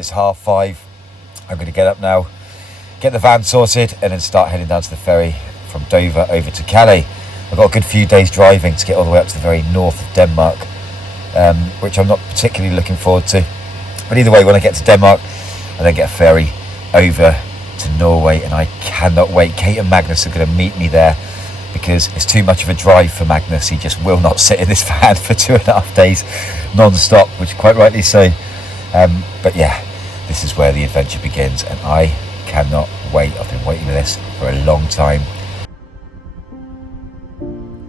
It's 5:30. I'm going to get up now, get the van sorted, and then start heading down to the ferry from Dover over to Calais. I've got a good few days driving to get all the way up to the very north of Denmark, which I'm not particularly looking forward to. But either way, when I get to Denmark, I then get a ferry over to Norway, and I cannot wait. Kate and Magnus are going to meet me there because it's too much of a drive for Magnus. He just will not sit in this van for 2.5 days non-stop, which quite rightly so. But yeah, this is where the adventure begins, and I cannot wait. I've been waiting for this for a long time.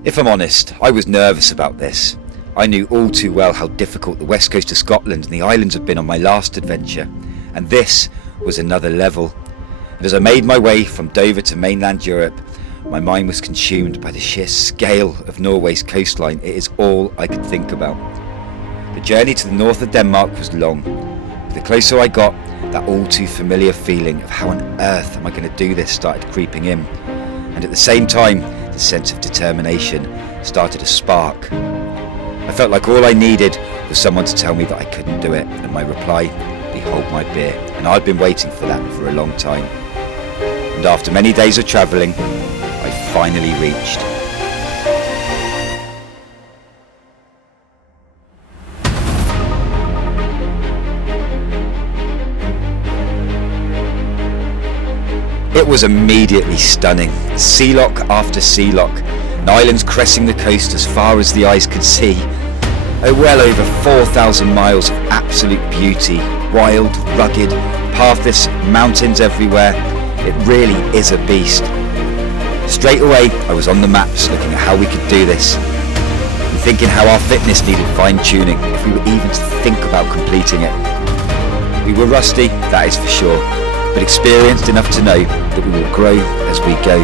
If I'm honest, I was nervous about this. I knew all too well how difficult the west coast of Scotland and the islands have been on my last adventure, and this was another level. And as I made my way from Dover to mainland Europe, my mind was consumed by the sheer scale of Norway's coastline. It is all I could think about. The journey to the north of Denmark was long, but the closer I got, that all too familiar feeling of how on earth am I going to do this started creeping in. And at the same time, the sense of determination started to spark. I felt like all I needed was someone to tell me that I couldn't do it, and my reply, behold my beer. And I'd been waiting for that for a long time. And after many days of travelling, I finally reached. It was immediately stunning. Sea lock after sea lock, and islands cressing the coast as far as the eyes could see. Well over 4,000 miles of absolute beauty, wild, rugged, pathless, mountains everywhere. It really is a beast. Straight away, I was on the maps looking at how we could do this, and thinking how our fitness needed fine-tuning if we were even to think about completing it. We were rusty, that is for sure, but experienced enough to know that we will grow as we go.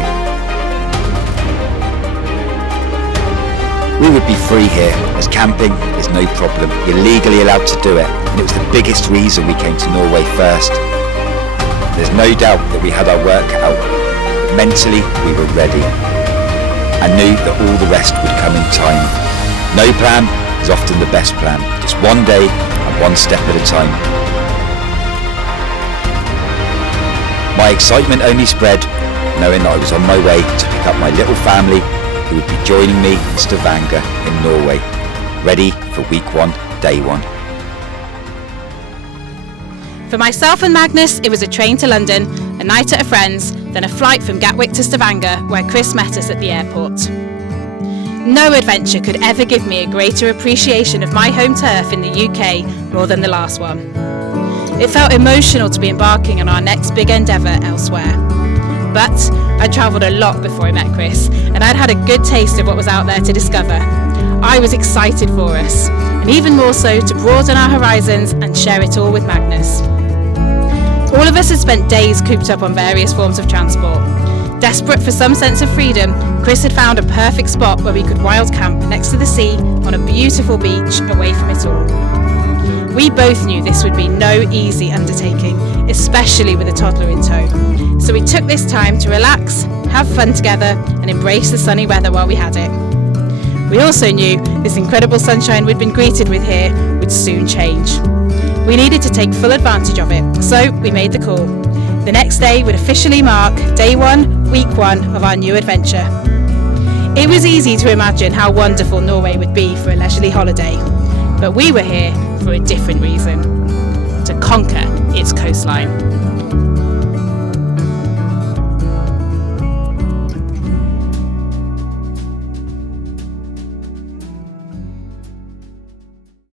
We would be free here, as camping is no problem. You're legally allowed to do it, and it was the biggest reason we came to Norway first. There's no doubt that we had our work cut out, but mentally we were ready. I knew that all the rest would come in time. No plan is often the best plan, just one day and one step at a time. My excitement only spread knowing that I was on my way to pick up my little family who would be joining me in Stavanger in Norway, ready for week 1, day 1. For myself and Magnus, it was a train to London, a night at a friend's, then a flight from Gatwick to Stavanger, where Chris met us at the airport. No adventure could ever give me a greater appreciation of my home turf in the UK more than the last one. It felt emotional to be embarking on our next big endeavour elsewhere. But I'd travelled a lot before I met Chris, and I'd had a good taste of what was out there to discover. I was excited for us, and even more so to broaden our horizons and share it all with Magnus. All of us had spent days cooped up on various forms of transport. Desperate for some sense of freedom, Chris had found a perfect spot where we could wild camp next to the sea on a beautiful beach away from it all. We both knew this would be no easy undertaking, especially with a toddler in tow. So we took this time to relax, have fun together, and embrace the sunny weather while we had it. We also knew this incredible sunshine we'd been greeted with here would soon change. We needed to take full advantage of it, so we made the call. The next day would officially mark day 1, week 1 of our new adventure. It was easy to imagine how wonderful Norway would be for a leisurely holiday, but we were here for a different reason: to conquer its coastline.